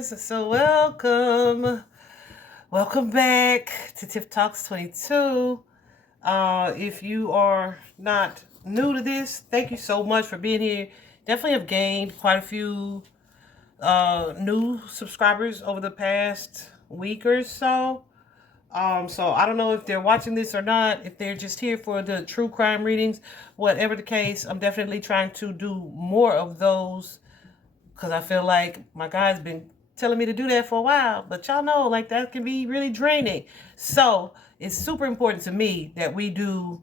guys. So welcome back to Tiff Talks 22. If you are not new to this, thank you so much for being here. Definitely have gained quite a few new subscribers over the past week or so. So I don't know if they're watching this or not, if they're just here for the true crime readings, whatever the case. I'm definitely trying to do more of those because I feel like my guy's been telling me to do that for a while, but y'all know, like, that can be really draining. So it's super important to me that we do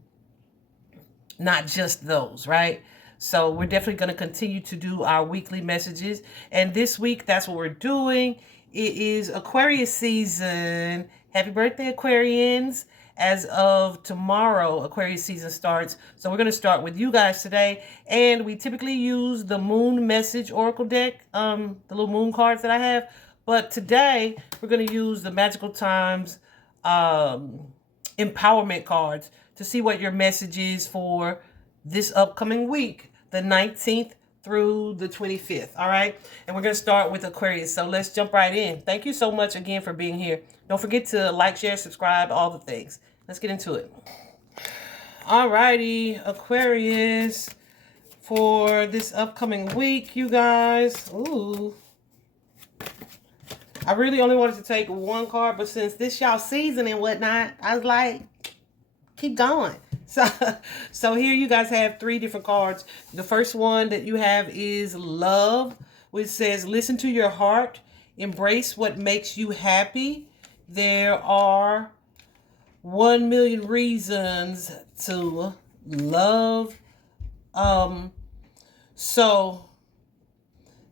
not just those, right? So we're definitely going to continue to do our weekly messages. And this week, that's what we're doing. It is Aquarius season. Happy birthday, Aquarians. As of tomorrow, Aquarius season starts. So we're going to start with you guys today. And we typically use the Moon Message Oracle deck, the little moon cards that I have. But today, we're going to use the Magical Times empowerment cards to see what your message is for this upcoming week, the 19th through the 25th. All right. And we're going to start with Aquarius. So let's jump right in. Thank you so much again for being here. Don't forget to like, share, subscribe, all the things. Let's get into it. All righty, Aquarius, for this upcoming week, you guys. Ooh. I really only wanted to take one card, but since this y'all season and whatnot, I was like, keep going. So here you guys have three different cards. The first one that you have is Love, which says, listen to your heart, embrace what makes you happy. There are 1,000,000 reasons to love. So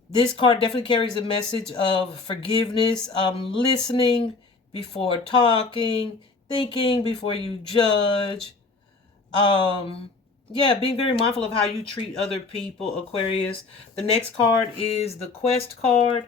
this card definitely carries a message of forgiveness, listening before talking, thinking before you judge. Being very mindful of how you treat other people, Aquarius. The next card is the Quest card,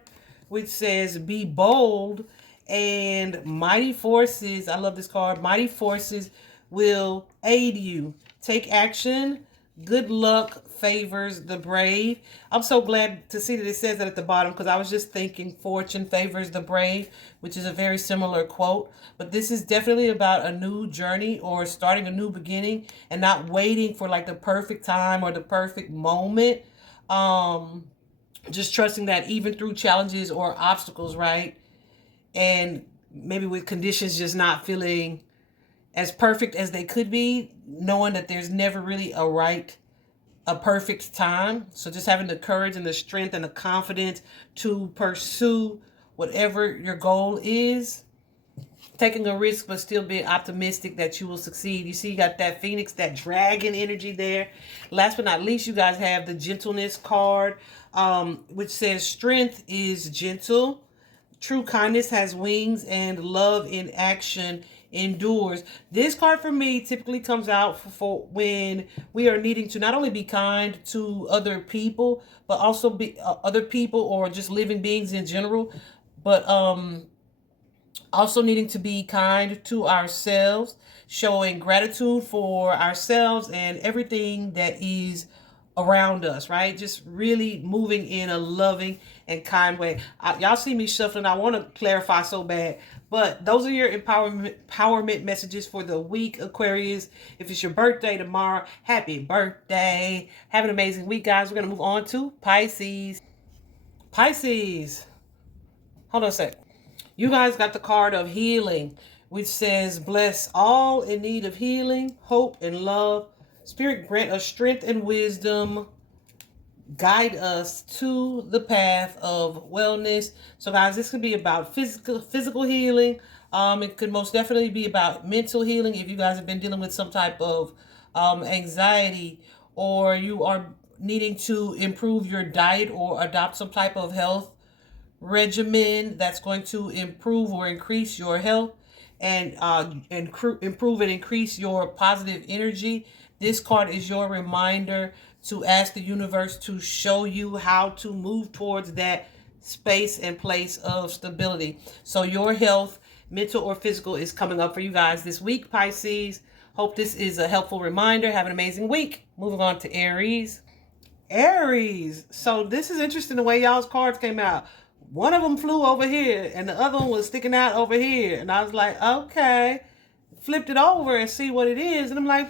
which says be bold and mighty forces. I love this card. Mighty forces will aid you. Take action. Good luck favors the brave. I'm so glad to see that it says that at the bottom, because I was just thinking fortune favors the brave, which is a very similar quote. But this is definitely about a new journey or starting a new beginning and not waiting for like the perfect time or the perfect moment. Just trusting that even through challenges or obstacles, right? And maybe with conditions just not feeling as perfect as they could be, knowing that there's never really a perfect time. So just having the courage and the strength and the confidence to pursue whatever your goal is, taking a risk but still being optimistic that you will succeed. You see, you got that Phoenix, that dragon energy there. Last but not least, you guys have the Gentleness card, which says strength is gentle, true kindness has wings, and love in action endures. This card for me typically comes out for when we are needing to not only be kind to other people, but also be other people or just living beings in general, but also needing to be kind to ourselves, showing gratitude for ourselves and everything that is around us, right? Just really moving in a loving and kind way. Y'all see me shuffling. I want to clarify so bad, but those are your empowerment messages for the week, Aquarius. If it's your birthday tomorrow, happy birthday. Have an amazing week, guys. We're going to move on to Pisces. Pisces. Hold on a sec. You guys got the card of healing, which says, bless all in need of healing, hope, and love. Spirit, grant us strength and wisdom. Guide us to the path of wellness. So, guys, this could be about physical healing. It could most definitely be about mental healing if you guys have been dealing with some type of anxiety, or you are needing to improve your diet or adopt some type of health regimen that's going to improve or increase your health and improve and increase your positive energy. This card is your reminder to ask the universe to show you how to move towards that space and place of stability. So your health, mental or physical, is coming up for you guys this week, Pisces. Hope this is a helpful reminder. Have an amazing week. Moving on to Aries. Aries. So this is interesting the way y'all's cards came out. one of them flew over here and the other one was sticking out over here. And I was like, okay. Flipped it over and see what it is. And I'm like,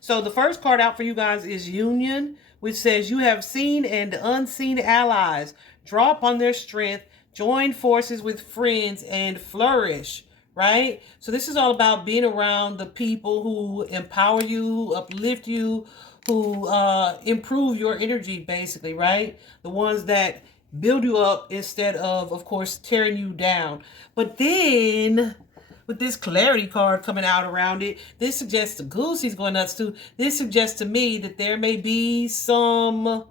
So the first card out for you guys is Union, which says you have seen and unseen allies. Draw upon their strength, join forces with friends, and flourish. Right? So this is all about being around the people who empower you, who uplift you, who improve your energy, basically, right? The ones that build you up instead of course, tearing you down. But then, with this clarity card coming out around it, this suggests to Goosey's going nuts too. This suggests to me that there may be some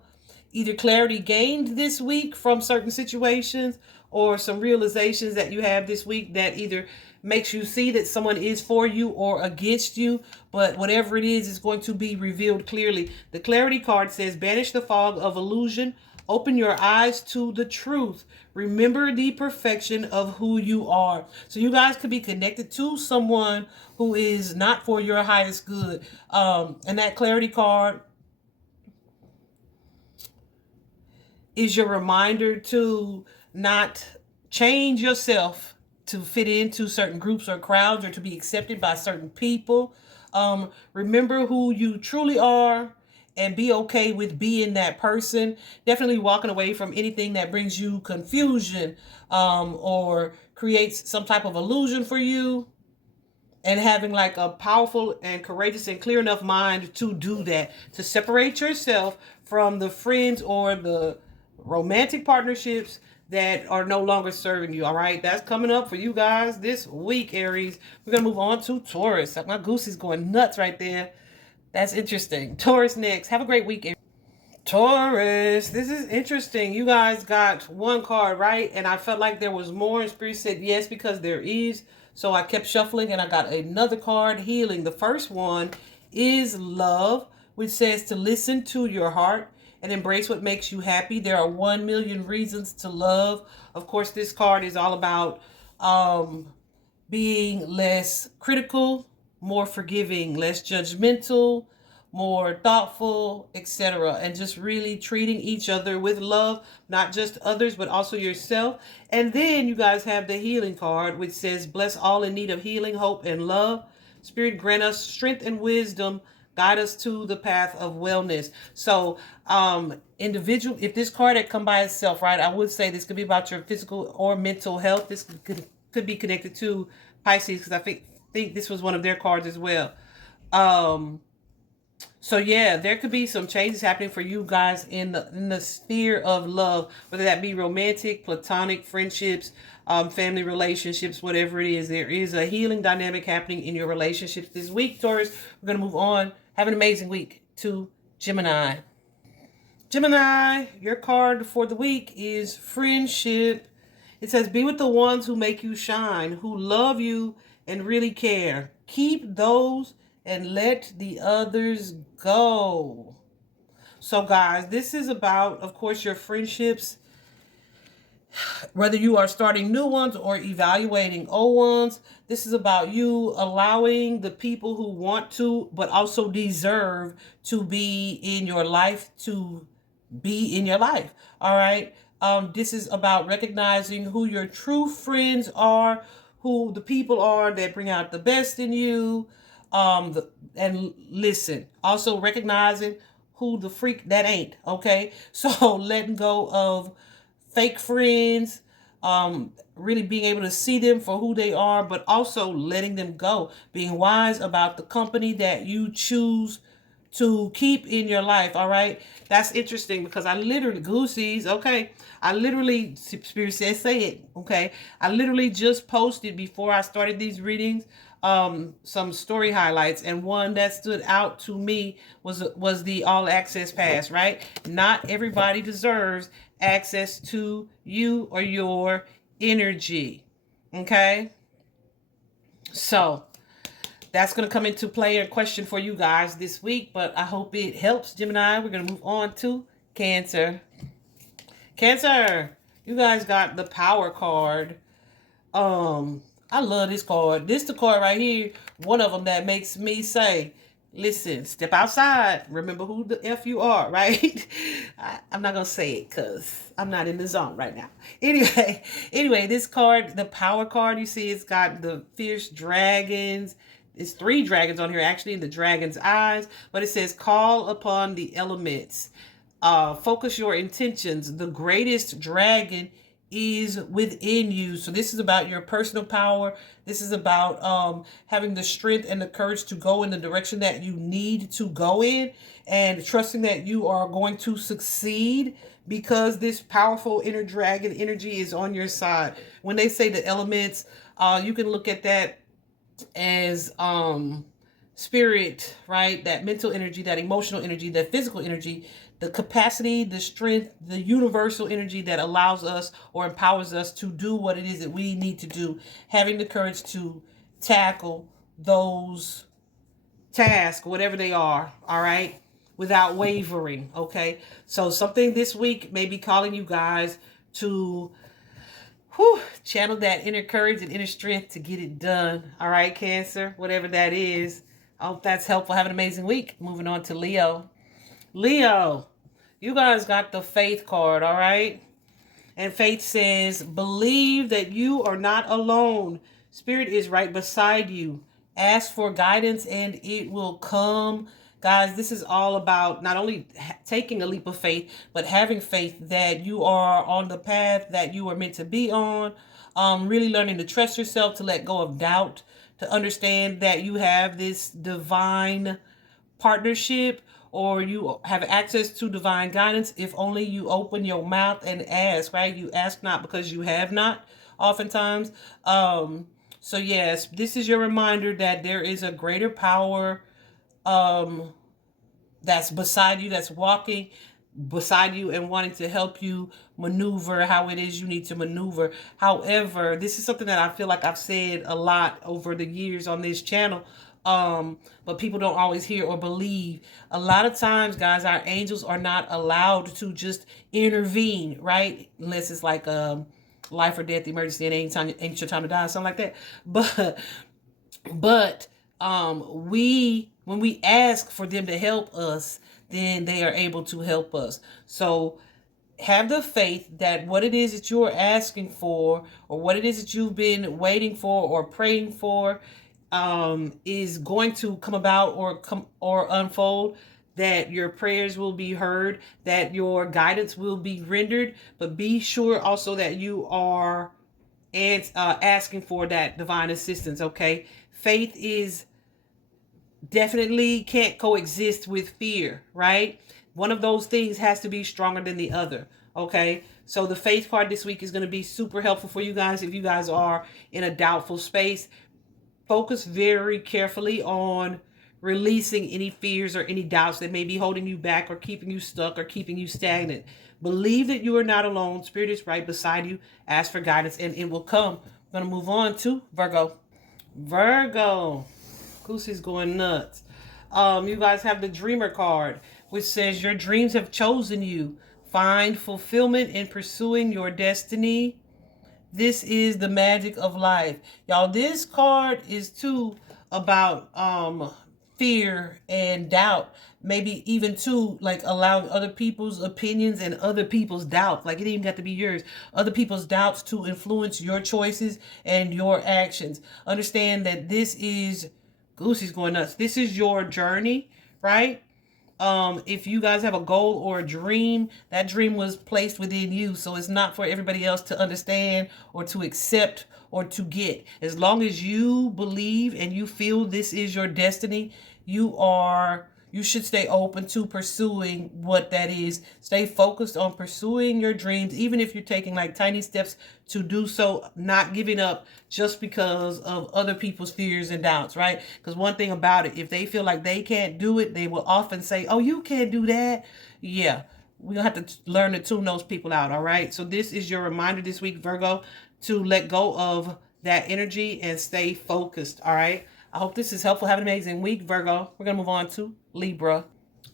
either clarity gained this week from certain situations or some realizations that you have this week that either makes you see that someone is for you or against you. But whatever it is going to be revealed clearly. The clarity card says, banish the fog of illusion. Open your eyes to the truth. Remember the perfection of who you are. So you guys could be connected to someone who is not for your highest good. And that clarity card is your reminder to not change yourself to fit into certain groups or crowds or to be accepted by certain people. Remember who you truly are and be okay with being that person. Definitely walking away from anything that brings you confusion or creates some type of illusion for you. And having like a powerful and courageous and clear enough mind to do that. To separate yourself from the friends or the romantic partnerships that are no longer serving you. All right, that's coming up for you guys this week, Aries. We're gonna move on to Taurus. My goose is going nuts right there. That's interesting. Taurus next. Have a great week, Aries. Taurus, this is interesting. You guys got one card, right? And I felt like there was more, and Spirit said yes, because there is. So I kept shuffling and I got another card, healing. The first one is love, which says to listen to your heart and embrace what makes you happy. There are 1 million reasons to love. Of course, this card is all about being less critical, more forgiving, less judgmental, more thoughtful, etc. And just really treating each other with love, not just others, but also yourself. And then you guys have the healing card, which says, bless all in need of healing, hope, and love. Spirit, grant us strength and wisdom. Guide us to the path of wellness. So, individual, if this card had come by itself, right, I would say this could be about your physical or mental health. This could be connected to Pisces, because I think this was one of their cards as well. So yeah, there could be some changes happening for you guys in the sphere of love, whether that be romantic, platonic, friendships, family relationships, whatever it is. There is a healing dynamic happening in your relationships this week, Taurus. We're going to move on. Have an amazing week to Gemini. Gemini, your card for the week is friendship. It says, be with the ones who make you shine, who love you and really care. Keep those and let the others go. So guys, this is about, of course, your friendships, whether you are starting new ones or evaluating old ones. This is about you allowing the people who want to, but also deserve to be in your life, to be in your life. All right. This is about recognizing who your true friends are, who the people are that bring out the best in you. And listen, also recognizing who the freak that ain't. Okay. So letting go of fake friends, really being able to see them for who they are, but also letting them go, being wise about the company that you choose to keep in your life. All right. That's interesting, because I literally, Goosies, okay, I literally, Spirit says say it, okay, I literally just posted before I started these readings some story highlights, and one that stood out to me was the all access pass, right? Not everybody deserves access to you or your energy. Okay, so that's going to come into play and question for you guys this week, but I hope it helps, Gemini. We're going to move on to Cancer. Cancer, you guys got the Power card. I love this card. This the card right here, one of them that makes me say, listen, step outside. Remember who the F you are, right? I'm not going to say it because I'm not in the zone right now. Anyway, this card, the power card, you see it's got the fierce dragons. It's 3 dragons on here, actually, in the dragon's eyes. But it says, call upon the elements. Focus your intentions. The greatest dragon is within you. So this is about your personal power. This is about having the strength and the courage to go in the direction that you need to go in, and trusting that you are going to succeed because this powerful inner dragon energy is on your side. When they say the elements, you can look at that as spirit, right? That mental energy, that emotional energy, that physical energy, the capacity, the strength, the universal energy that allows us or empowers us to do what it is that we need to do. Having the courage to tackle those tasks, whatever they are, all right, without wavering, okay? So something this week may be calling you guys to channel that inner courage and inner strength to get it done, all right, Cancer, whatever that is. I hope that's helpful. Have an amazing week. Moving on to Leo. Leo, you guys got the faith card, all right? And faith says, believe that you are not alone. Spirit is right beside you. Ask for guidance and it will come. Guys, this is all about not only taking a leap of faith, but having faith that you are on the path that you are meant to be on. Really learning to trust yourself, to let go of doubt, to understand that you have this divine partnership, or you have access to divine guidance if only you open your mouth and ask, right? You ask not because you have not, oftentimes. So yes, this is your reminder that there is a greater power that's beside you, that's walking beside you and wanting to help you maneuver how it is you need to maneuver. However, this is something that I feel like I've said a lot over the years on this channel, but people don't always hear or believe. A lot of times, guys, our angels are not allowed to just intervene, right? Unless it's like a life or death emergency and ain't your time to die, something like that. But when we ask for them to help us, then they are able to help us. So have the faith that what it is that you're asking for, or what it is that you've been waiting for or praying for, is going to come about or unfold, that your prayers will be heard, that your guidance will be rendered. But be sure also that you are asking for that divine assistance, okay? Faith is definitely can't coexist with fear, right? One of those things has to be stronger than the other, okay? So the faith card this week is going to be super helpful for you guys. If you guys are in a doubtful space, focus very carefully on releasing any fears or any doubts that may be holding you back or keeping you stuck or keeping you stagnant. Believe that you are not alone. Spirit is right beside you. Ask for guidance and it will come. I'm going to move on to Virgo. Virgo. Goosey's going nuts. You guys have the Dreamer card, which says your dreams have chosen you. Find fulfillment in pursuing your destiny. This is the magic of life. Y'all, this card is too about fear and doubt. Maybe even too, like, allowing other people's opinions and other people's doubts. Like, it even got to be yours. Other people's doubts to influence your choices and your actions. Understand that this is... Goosey's going nuts. This is your journey, right? If you guys have a goal or a dream, that dream was placed within you. So it's not for everybody else to understand or to accept or to get. As long as you believe and you feel this is your destiny, you should stay open to pursuing what that is. Stay focused on pursuing your dreams, even if you're taking like tiny steps to do so, not giving up just because of other people's fears and doubts, right? Because one thing about it, if they feel like they can't do it, they will often say, oh, you can't do that. Yeah, we're going to have to learn to tune those people out, all right? So this is your reminder this week, Virgo, to let go of that energy and stay focused, all right? I hope this is helpful. Have an amazing week, Virgo. We're going to move on to Libra.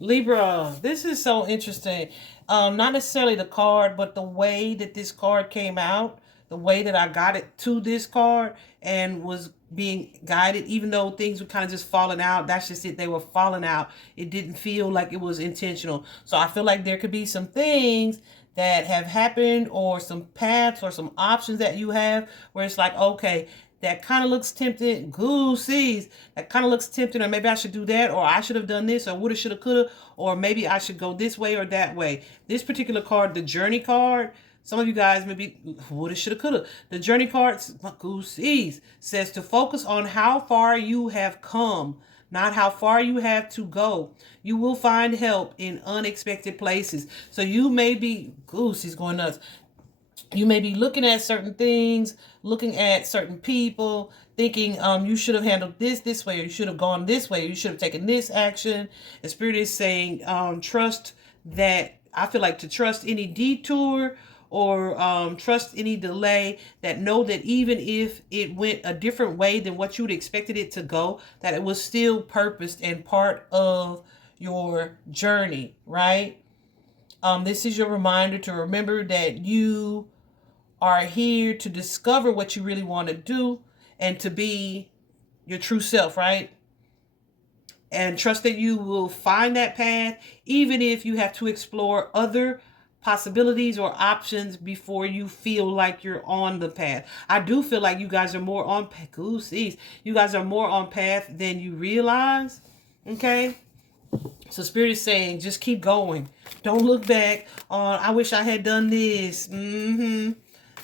Libra, this is so interesting. Not necessarily the card, but the way that this card came out. the way that I got it to this card and was being guided, even though things were kind of just falling out. That's just it. They were falling out. It didn't feel like it was intentional. So I feel like there could be some things that have happened, or some paths or some options that you have where it's like, okay, that kind of looks tempting. Goosies. That kind of looks tempting, or maybe I should do that, or I should have done this, or woulda, shoulda, coulda, or maybe I should go this way or that way. This particular card, the Journey card, some of you guys maybe woulda, shoulda, coulda. The Journey card, goosies, says to focus on how far you have come, not how far you have to go. You will find help in unexpected places. So you may be, he's going nuts. You may be looking at certain things, looking at certain people, thinking you should have handled this way, or you should have gone this way, or you should have taken this action. The Spirit is saying trust that, I feel like to trust any detour or trust any delay, that know that even if it went a different way than what you'd expected it to go, that it was still purposed and part of your journey, right? This is your reminder to remember that you are here to discover what you really want to do and to be your true self, right? And trust that you will find that path, even if you have to explore other possibilities or options before you feel like you're on the path. I do feel like you guys are more on path. You guys are more on path than you realize. Okay. So Spirit is saying, just keep going. Don't look back on, I wish I had done this.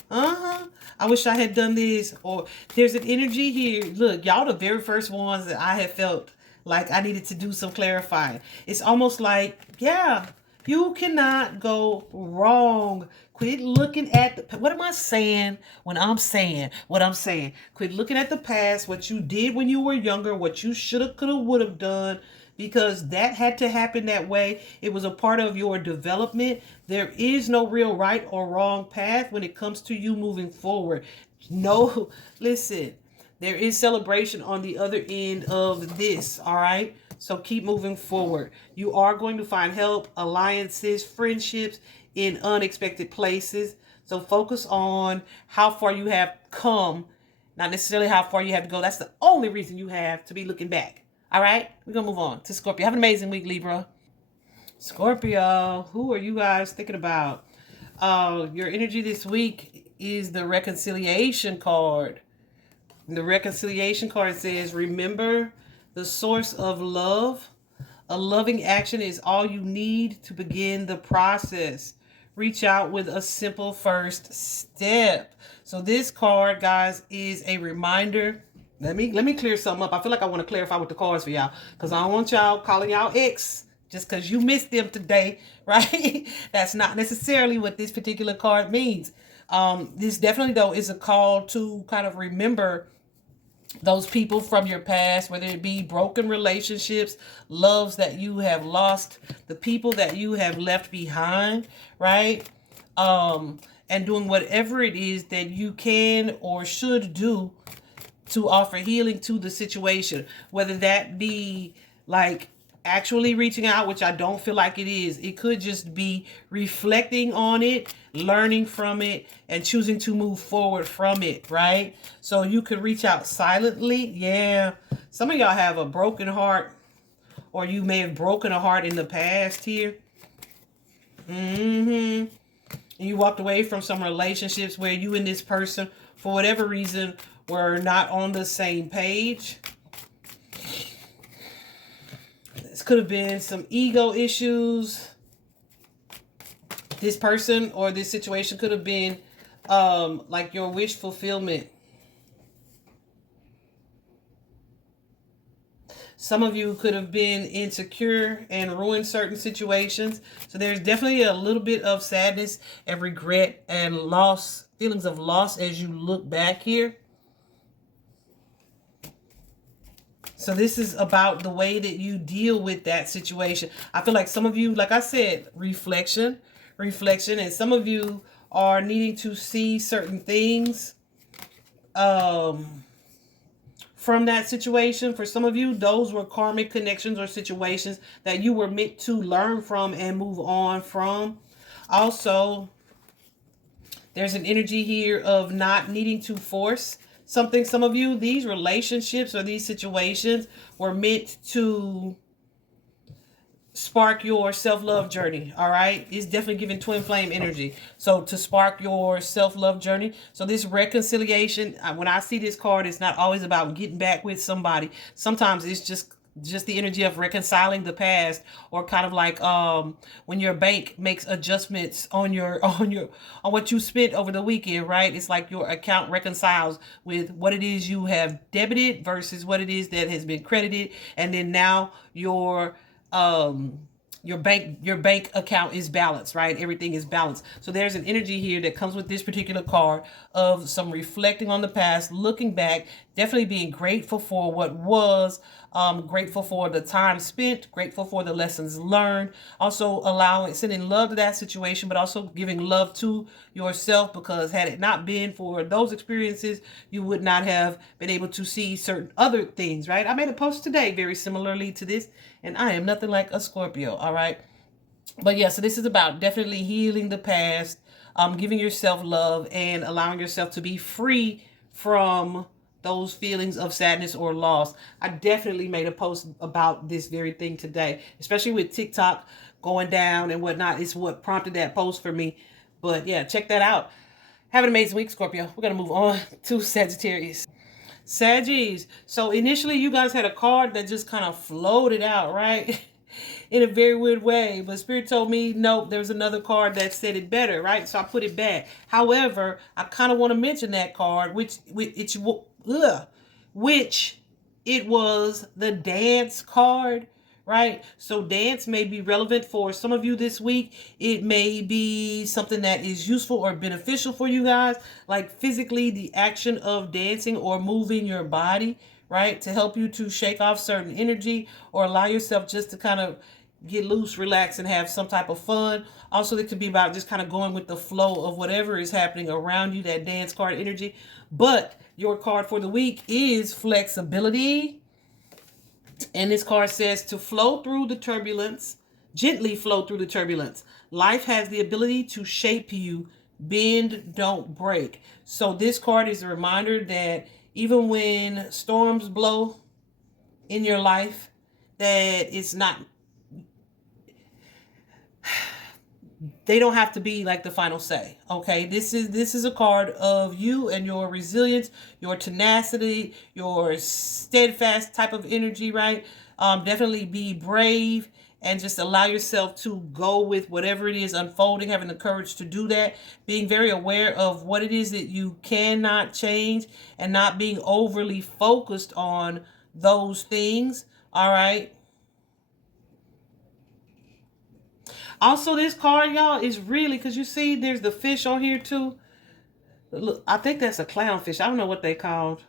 I wish I had done this. Or there's an energy here. Look, y'all the very first ones that I have felt like I needed to do some clarifying. It's almost like, yeah, you cannot go wrong. Quit looking at the, what am I saying when I'm saying what I'm saying? Quit looking at the past, what you did when you were younger, what you should have, could have, would have done, because that had to happen that way. It was a part of your development. There is no real right or wrong path when it comes to you moving forward. No, listen, there is celebration on the other end of this, all right? So keep moving forward. You are going to find help, alliances, friendships in unexpected places. So focus on how far you have come, not necessarily how far you have to go. That's the only reason you have to be looking back. All right, we're going to move on to Scorpio. Have an amazing week, Libra. Scorpio, who are you guys thinking about? Your energy this week is the reconciliation card. The reconciliation card says, remember the source of love. A loving action is all you need to begin the process. Reach out with a simple first step. So this card, guys, is a reminder. Let me clear something up. I feel like I want to clarify with the cards for y'all, because I don't want y'all calling y'all ex just because you missed them today, right? That's not necessarily what this particular card means. This definitely, though, is a call to kind of remember those people from your past, whether it be broken relationships, loves that you have lost, the people that you have left behind, right? And doing whatever it is that you can or should do to offer healing to the situation, whether that be like actually reaching out, which I don't feel like it is. It could just be reflecting on it, learning from it, and choosing to move forward from it, right? So you could reach out silently. Yeah. Some of y'all have a broken heart, or you may have broken a heart in the past here. And you walked away from some relationships where you and this person, for whatever reason, were not on the same page. This could have been some ego issues. This person or this situation could have been like your wish fulfillment. Some of you could have been insecure and ruined certain situations. So there's definitely a little bit of sadness and regret and loss, feelings of loss as you look back here. So this is about the way that you deal with that situation. I feel like some of you, like I said, reflection, and some of you are needing to see certain things from that situation. For some of you, those were karmic connections or situations that you were meant to learn from and move on from. Also, There's an energy here of not needing to force something. Some of you, these relationships or these situations were meant to spark your self-love journey. All right, it's definitely giving twin flame energy, so to spark your self-love journey. So this reconciliation, when I see this card, it's not always about getting back with somebody. Sometimes it's just the energy of reconciling the past, or kind of like when your bank makes adjustments on on what you spent over the weekend, right? It's like your account reconciles with what it is you have debited versus what it is that has been credited, and then now your bank account is balanced, right? Everything is balanced. So there's an energy here that comes with this particular card of some reflecting on the past, looking back, definitely being grateful for what was, grateful for the time spent, grateful for the lessons learned, also sending love to that situation, but also giving love to yourself, because had it not been for those experiences, you would not have been able to see certain other things, right? I made a post today very similarly to this, and I am nothing like a Scorpio, all right? But yeah, so this is about definitely healing the past, giving yourself love, and allowing yourself to be free from those feelings of sadness or loss. I definitely made a post about this very thing today, especially with TikTok going down and whatnot. It's what prompted that post for me. But yeah, check that out. Have an amazing week, Scorpio. We're going to move on to Sagittarius. Saggies. So initially you guys had a card that just kind of floated out, right? In a very weird way. But Spirit told me, nope, there's another card that said it better, right? So I put it back. However, I kind of want to mention that card, which it was the dance card, right? So dance may be relevant for some of you this week. It may be something that is useful or beneficial for you guys, like physically the action of dancing or moving your body, right? To help you to shake off certain energy or allow yourself just to kind of get loose, relax, and have some type of fun. Also, it could be about just kind of going with the flow of whatever is happening around you, that dance card energy. But your card for the week is flexibility. And this card says to flow through the turbulence, gently flow through the turbulence. Life has the ability to shape you, bend, don't break. So this card is a reminder that even when storms blow in your life, that it's not, they don't have to be like the final say. Okay, this is a card of you and your resilience, your tenacity, your steadfast type of energy, right? Definitely be brave and just allow yourself to go with whatever it is unfolding, having the courage to do that, being very aware of what it is that you cannot change, and not being overly focused on those things. All right. Also, this card, y'all, is really, because you see there's the fish on here too. Look, I think that's a clownfish. I don't know what they called.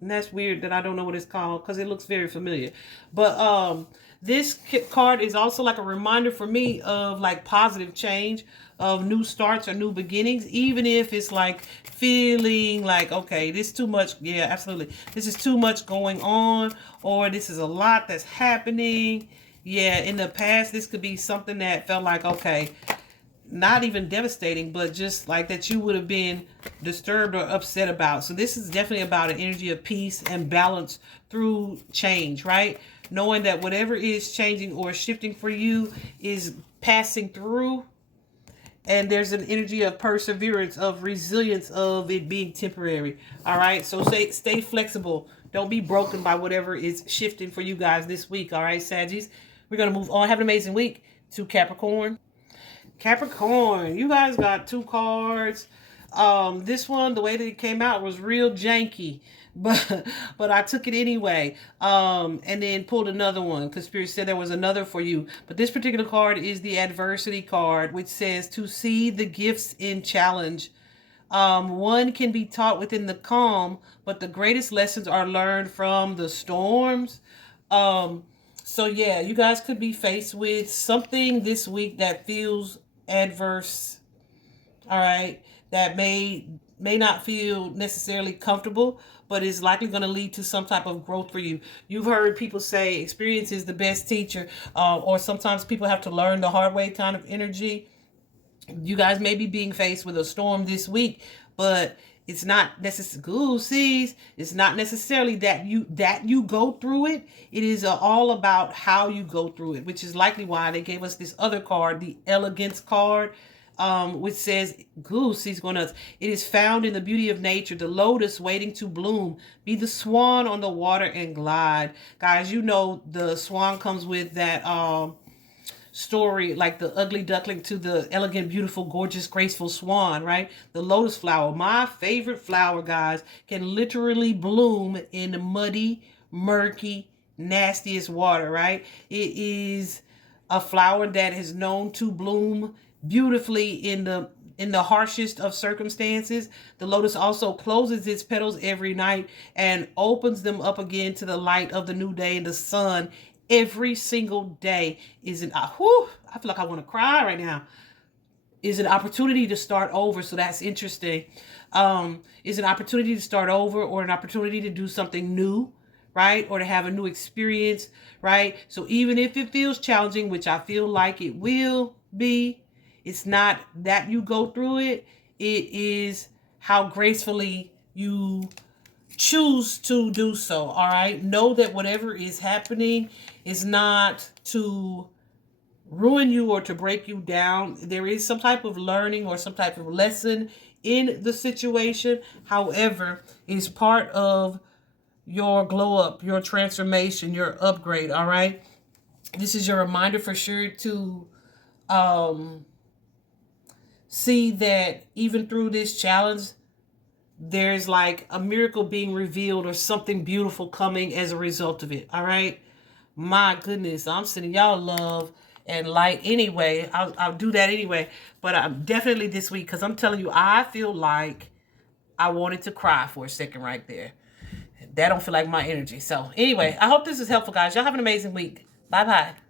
And that's weird that I don't know what it's called, because it looks very familiar. But this card is also like a reminder for me of like positive change, of new starts or new beginnings, even if it's like feeling like, okay, this is too much. Yeah, absolutely. This is too much going on, or this is a lot that's happening. Yeah, in the past, this could be something that felt like, okay, not even devastating, but just like that you would have been disturbed or upset about. So this is definitely about an energy of peace and balance through change, right? Knowing that whatever is changing or shifting for you is passing through. And there's an energy of perseverance, of resilience, of it being temporary. All right. So stay flexible. Don't be broken by whatever is shifting for you guys this week. All right, Saggies. We're going to move on. Have an amazing week to Capricorn. Capricorn, you guys got two cards. This one, the way that it came out was real janky, but I took it anyway. And then pulled another one because Spirit said there was another for you. But this particular card is the adversity card, which says to see the gifts in challenge. One can be taught within the calm, but the greatest lessons are learned from the storms. So yeah, you guys could be faced with something this week that feels adverse. All right, that may not feel necessarily comfortable, but is likely going to lead to some type of growth for you. You've heard people say experience is the best teacher, or sometimes people have to learn the hard way kind of energy. You guys may be being faced with a storm this week, but it's not necessarily it's not necessarily that you go through it. It is all about how you go through it, which is likely why they gave us this other card, the Elegance card, which says, goose, he's going to, it is found in the beauty of nature, the lotus waiting to bloom, be the swan on the water and glide. Guys, you know the swan comes with that story, like the ugly duckling to the elegant, beautiful, gorgeous, graceful swan, right? The lotus flower, my favorite flower, guys, can literally bloom in muddy, murky, nastiest water, right? It is a flower that is known to bloom beautifully in the harshest of circumstances. The lotus also closes its petals every night and opens them up again to the light of the new day and the sun. Every single day is I feel like I want to cry right now. Is an opportunity to start over. So that's interesting. Is an opportunity to start over, or an opportunity to do something new, right? Or to have a new experience, right? So even if it feels challenging, which I feel like it will be, it's not that you go through it. It is how gracefully you choose to do so. All right. Know that whatever is happening is not to ruin you or to break you down. There is some type of learning or some type of lesson in the situation. However, it's part of your glow up, your transformation, your upgrade. All right. This is your reminder for sure to see that even through this challenge, there's like a miracle being revealed or something beautiful coming as a result of it. All right. My goodness, I'm sending y'all love and light anyway. I'll do that anyway. But I'm definitely this week, because I'm telling you, I feel like I wanted to cry for a second right there. That don't feel like my energy. So anyway, I hope this is helpful, guys. Y'all have an amazing week. Bye-bye.